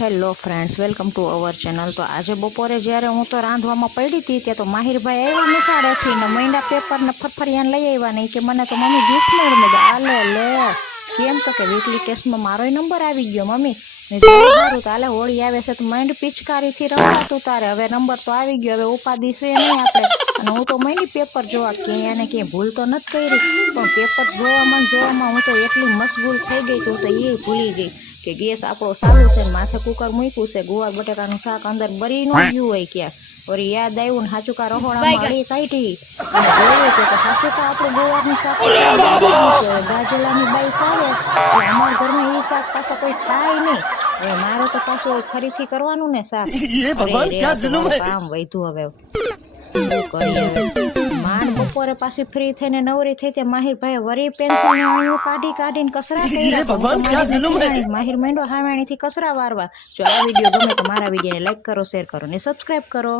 Hello friends, welcome to our channel. તો આજે બપોરે જ્યારે હું તો રાંધવામાં પડી હતી ત્યાં તો માહિરભાઈ આવ્યા નિશાળેથી ને મૈંડા પેપરને ફરફરિયાને લઈ આવ્યા નહીં કે મને તો મમ્મી ગિફ્ટ મળ્યું। મેં આલે લે કેમ તો કે વીકલી ટેસ્ટમાં મારોય નંબર આવી ગયો મમ્મી। સારું તાલે હોળી આવે છે તો માંડ પિચકારીથી રમવાતું તારે હવે નંબર તો આવી ગયો, હવે ઉપાધિ છે નહીં આપણે। અને હું તો માંડી પેપર જોવા કે એને ક્યાંય ભૂલ તો નથી કરી, પણ પેપર જોવામાં હું તો એટલી મશગુલ થઈ ગઈ તો એ ભૂલી ગઈ કે ગેસ આપણો ચાલુ છે ને માથે કુકર મૂક્યું છે, ગુવાર બટેકાનું શાક અંદર બરી ન ગયું હોય ક્યાં। વળી યાદ આવ્યું ને સાચું કા રહોડામાં હળી કાઢી અને જોયું તો સાચું કા આપણું ગુવારનું શાક ગાજેલાની બાઈ આવે એટલે અમારા ઘરમાં એ શાક પાછા કોઈ ખાય નહીં। હવે મારે તો પાછું ફરીથી કરવાનું ને શાક, કામ વધ્યું હવે શું કરીએ। માંડ બપોરે પાછી ફ્રી થઈને નવરી થઈ ત્યાં માહિરભાઈ વરી પેન્સિલ કાઢીને કસરા કર્યા। માહિર માંડો હાવેણીથી કસરા વારવા। જો આ વિડીયો ગમે તો મારા વિડીયોને લાઈક કરો, શેર કરો ને સબસ્ક્રાઈબ કરો।